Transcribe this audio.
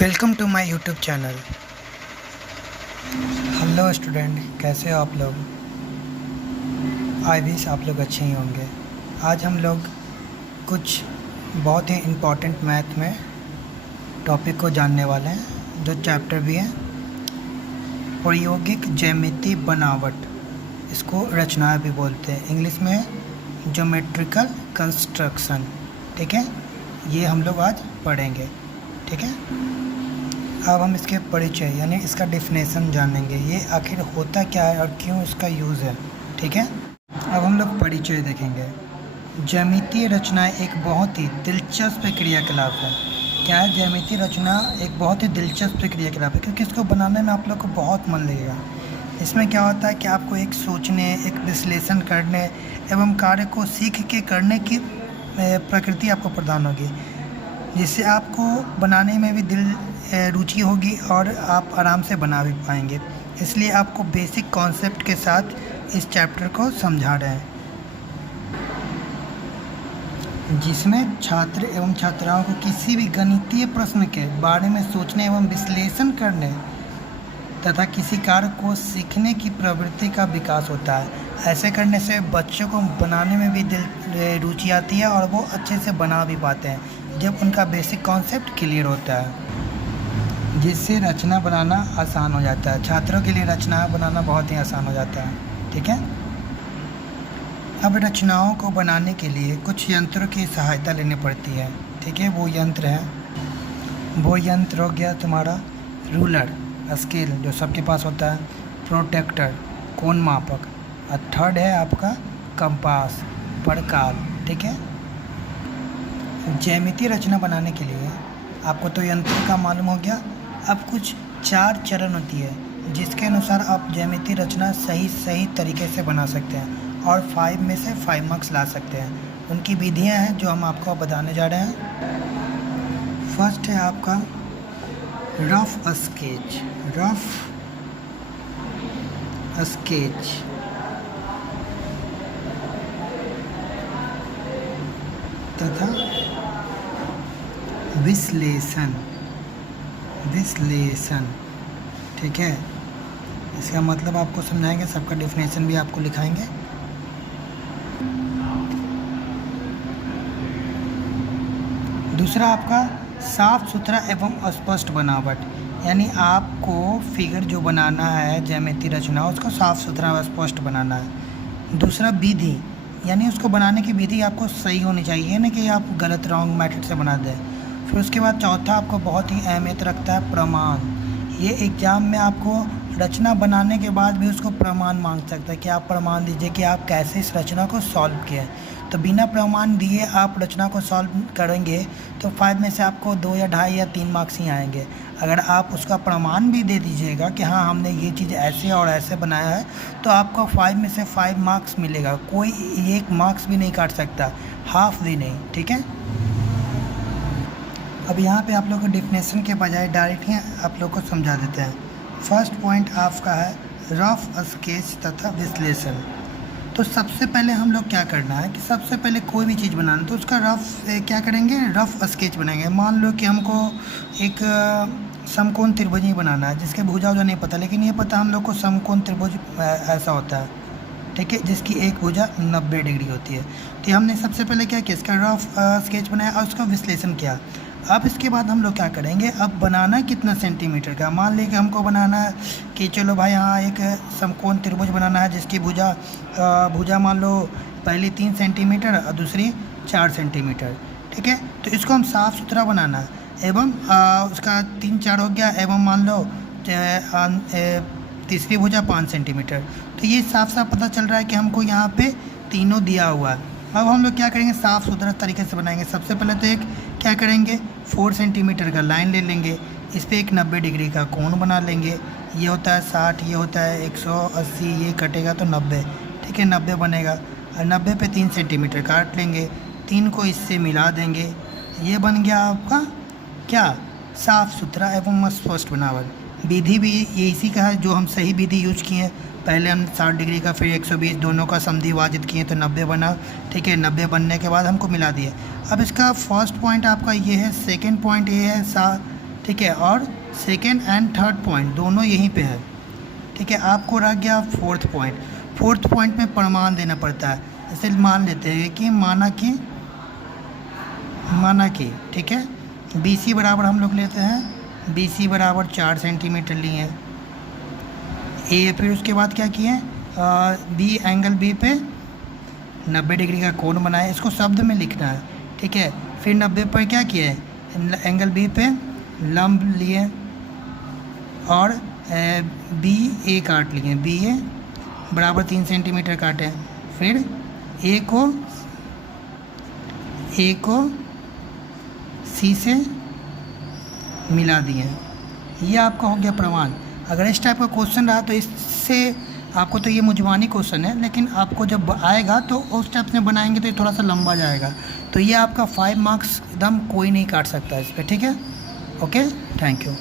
Welcome to my YouTube channel. Hello student, कैसे हो आप लोग? आई विश आप लोग अच्छे ही होंगे। आज हम लोग कुछ बहुत ही इम्पोर्टेंट मैथ में टॉपिक को जानने वाले हैं, जो चैप्टर भी है प्रायोगिक ज्यामितीय बनावट। इसको रचनाएं भी बोलते हैं, इंग्लिश में ज्योमेट्रिकल कंस्ट्रक्शन। ठीक है, ये हम लोग आज पढ़ेंगे। ठीक है, अब हम इसके परिचय यानी इसका डेफिनेशन जानेंगे, ये आखिर होता क्या है और क्यों इसका यूज़ है। ठीक है, अब हम लोग परिचय देखेंगे। ज्यामितीय रचना एक बहुत ही दिलचस्प क्रियाकलाप है। क्या है? ज्यामितीय रचना एक बहुत ही दिलचस्प क्रियाकलाप है, क्योंकि इसको बनाने में आप लोग को बहुत मन लगेगा। इसमें क्या होता है कि आपको एक सोचने, एक विश्लेषण करने एवं कार्य को सीख के करने की प्रकृति आपको प्रदान होगी, जिससे आपको बनाने में भी रुचि होगी और आप आराम से बना भी पाएंगे। इसलिए आपको बेसिक कॉन्सेप्ट के साथ इस चैप्टर को समझा रहे हैं, जिसमें छात्र एवं छात्राओं को किसी भी गणितीय प्रश्न के बारे में सोचने एवं विश्लेषण करने तथा किसी कार्य को सीखने की प्रवृत्ति का विकास होता है। ऐसे करने से बच्चों को बनाने में भी रुचि आती है और वो अच्छे से बना भी पाते हैं, जब उनका बेसिक कॉन्सेप्ट क्लियर होता है, जिससे रचना बनाना आसान हो जाता है। छात्रों के लिए रचना बनाना बहुत ही आसान हो जाता है। ठीक है, अब रचनाओं को बनाने के लिए कुछ यंत्रों की सहायता लेनी पड़ती है। ठीक है, वो यंत्र हो गया तुम्हारा रूलर, स्केल जो सबके पास होता है, प्रोटेक्टर, कोण मापक, और थर्ड है आपका कंपास, पड़काल। ठीक है, ज्यामितीय रचना बनाने के लिए आपको तो यंत्र का मालूम हो गया। अब कुछ 4 चरण होती है, जिसके अनुसार आप ज्यामितीय रचना सही तरीके से बना सकते हैं और 5 में से 5 मार्क्स ला सकते हैं। उनकी विधियां हैं जो हम आपको बताने जा रहे हैं। फर्स्ट है आपका रफ स्केच तथा विश्लेषण। ठीक है, इसका मतलब आपको समझाएंगे, सबका डेफिनेशन भी आपको लिखाएंगे। दूसरा आपका साफ सुथरा एवं स्पष्ट बनावट, यानी आपको फिगर जो बनाना है ज्यामितीय रचना, उसको साफ सुथरा और स्पष्ट बनाना है। दूसरा विधि, यानी उसको बनाने की विधि आपको सही होनी चाहिए, ना कि आप गलत रॉन्ग मेथड से बना दें। फिर उसके बाद चौथा आपको बहुत ही अहमियत रखता है प्रमाण। ये एग्ज़ाम में आपको रचना बनाने के बाद भी उसको प्रमाण मांग सकता है कि आप प्रमाण दीजिए कि आप कैसे इस रचना को सॉल्व किए। तो बिना प्रमाण दिए आप रचना को सॉल्व करेंगे तो 5 में से आपको 2 या 2.5 या 3 मार्क्स ही आएंगे। अगर आप उसका प्रमाण भी दे दीजिएगा कि हाँ हमने ये चीज़ ऐसे और ऐसे बनाया है, तो आपको 5 में से 5 मार्क्स मिलेगा। कोई 1 मार्क्स भी नहीं काट सकता, हाफ भी नहीं। ठीक है, अब यहाँ पे आप लोग को डेफिनेशन के बजाय डायरेक्ट ही आप लोग को समझा देते हैं। फर्स्ट पॉइंट आपका है रफ स्केच तथा विश्लेषण। तो सबसे पहले हम लोग क्या करना है कि सबसे पहले कोई भी चीज़ बनाना तो उसका क्या करेंगे, रफ स्केच बनाएंगे। मान लो कि हमको एक समकोण त्रिभुज ही बनाना है, जिसके भुजा नहीं पता, लेकिन ये पता हम लोग को समकोण त्रिभुज ऐसा होता है। ठीक है, जिसकी एक भुजा 90 डिग्री होती है। तो हमने सबसे पहले क्या किया, इसका रफ स्केच बनाया और उसका विश्लेषण किया। अब इसके बाद हम लोग क्या करेंगे, अब बनाना कितना सेंटीमीटर का, मान लें कि हमको बनाना है कि चलो भाई हाँ एक समकोण त्रिभुज बनाना है, जिसकी भुजा मान लो पहली 3 सेंटीमीटर और दूसरी 4 सेंटीमीटर। ठीक है, तो इसको हम साफ़ सुथरा बनाना है, एवं उसका 3-4 हो गया, एवं मान लो तीसरी भुजा 5 सेंटीमीटर। तो ये साफ साफ पता चल रहा है कि हमको यहाँ पे तीनों दिया हुआ है। अब हम लोग क्या करेंगे, साफ़ सुथरा तरीके से बनाएंगे। सबसे पहले तो एक क्या करेंगे, 4 सेंटीमीटर का लाइन ले लेंगे, इस पर एक 90 डिग्री का कोण बना लेंगे। ये होता है 60, ये होता है 180, ये कटेगा तो 90। ठीक है, 90 बनेगा और 90 पे 3 सेंटीमीटर काट लेंगे, 3 को इससे मिला देंगे। ये बन गया आपका क्या, साफ़ सुथरा एवं स्पष्ट बनावट। विधि भी ये इसी का है, जो हम सही विधि यूज किए हैं। पहले हम 60 डिग्री का फिर 120 दोनों का समद्वि विभाजित किए तो 90 बना। ठीक है, 90 बनने के बाद हमको मिला दिए। अब इसका फर्स्ट पॉइंट आपका ये है, सेकंड पॉइंट ये है ठीक है, और सेकेंड एंड थर्ड पॉइंट दोनों यहीं पे है। ठीक है, आपको रह गया फोर्थ पॉइंट। फोर्थ पॉइंट में प्रमाण देना पड़ता है। जैसे मान लेते हैं कि माना कि ठीक है, BC बराबर हम लोग लेते हैं, BC बराबर 4 सेंटीमीटर लिए ए। फिर उसके बाद क्या किए, बी एंगल बी पे 90 डिग्री का कोण बनाए, इसको शब्द में लिखना है। ठीक है, फिर 90 पर क्या किए, एंगल बी पे लंब लिए और बी ए काट लिए, बी ए बराबर 3 सेंटीमीटर काटे। फिर ए को सी से मिला दिए। ये आपका हो गया प्रमाण। अगर इस टाइप का क्वेश्चन रहा तो इससे आपको, तो ये मुजवानी क्वेश्चन है, लेकिन आपको जब आएगा तो उस टाइप से बनाएंगे तो ये थोड़ा सा लंबा जाएगा। तो ये आपका 5 मार्क्स एकदम कोई नहीं काट सकता इस पर। ठीक है, ओके, थैंक यू।